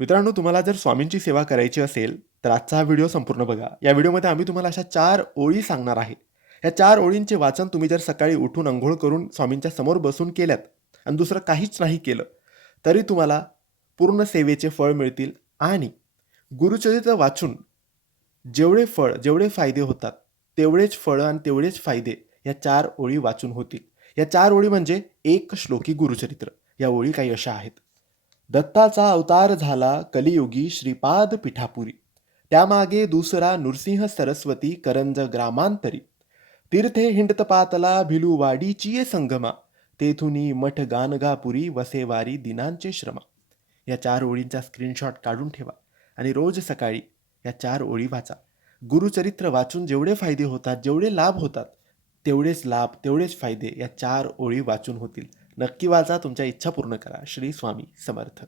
मित्रांनो, तुम्हाला जर स्वामींची सेवा करायची असेल, तर आजचा हा व्हिडिओ संपूर्ण बघा. या व्हिडिओमध्ये आम्ही तुम्हाला अशा 4 ओळी सांगणार आहे. या 4 ओळींचे वाचन तुम्ही जर सकाळी उठून अंघोळ करून स्वामींच्या समोर बसून केल्यात आणि दुसरं काहीच नाही केलं, तरी तुम्हाला पूर्ण सेवेचे फळ मिळतील आणि गुरुचरित्र वाचून जेवढे फळ, जेवढे फायदे होतात, तेवढेच फळं आणि तेवढेच फायदे या 4 ओळी वाचून होतील. या 4 ओळी म्हणजे एक श्लोकी गुरुचरित्र. या ओळी काही अशा आहेत. दत्ताचा अवतार झाला कलियुगी श्रीपाद पिठापुरी. त्यामागे दुसरा नृसिंह सरस्वती करंज ग्रामांतरी. तीर्थे हिंडतपातला भिलूवाडीची संगमा. तेथुनी मठ गानगापुरी वसेवारी दिनांचे श्रमा. या 4 ओळींचा स्क्रीनशॉट काढून ठेवा आणि रोज सकाळी या 4 ओळी वाचा. गुरुचरित्र वाचून जेवढे फायदे होतात, जेवढे लाभ होतात, तेवढेच लाभ, तेवढेच फायदे या 4 ओळी वाचून होतील. नक्की वाचा, तुमच्या इच्छा पूर्ण करा. श्री स्वामी समर्थ.